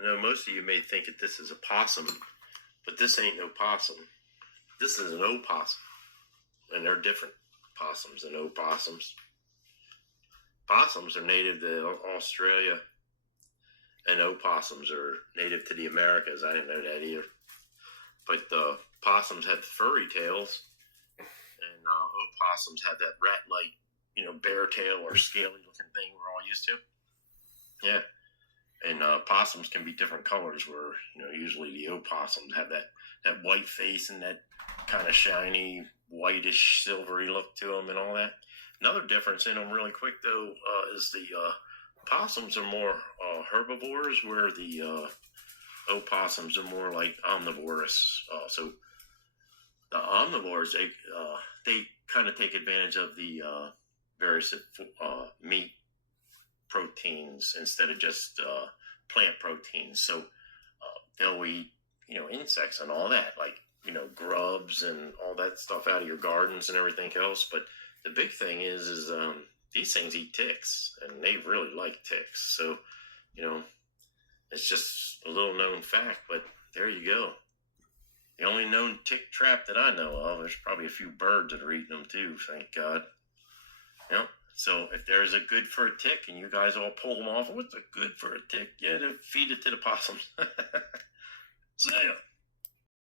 I know most of you may think that this is a possum, but this ain't no possum. This is an opossum, and they're different possums and opossums. Possums are native to Australia, and opossums are native to the Americas. I didn't know that either. But possums have furry tails, and opossums have that rat-like, bear tail or scaly-looking thing we're all used to. Yeah. And possums can be different colors where, usually the opossums have that white face and that kind of shiny, whitish, silvery look to them and all that. Another difference in them really quick, though, is the possums are more herbivores, where the opossums are more like omnivorous. So the omnivores, they kind of take advantage of the various meat proteins instead of just plant proteins. So they'll eat, insects and all that, like, grubs and all that stuff out of your gardens and everything else. But the big thing is these things eat ticks, and they really like ticks. So, it's just a little known fact, but there you go. The only known tick trap that I know of, there's probably a few birds that are eating them too, thank God. So if there's a good for a tick and you guys all pull them off, what's a good for a tick? Yeah, to feed it to the possums. See ya.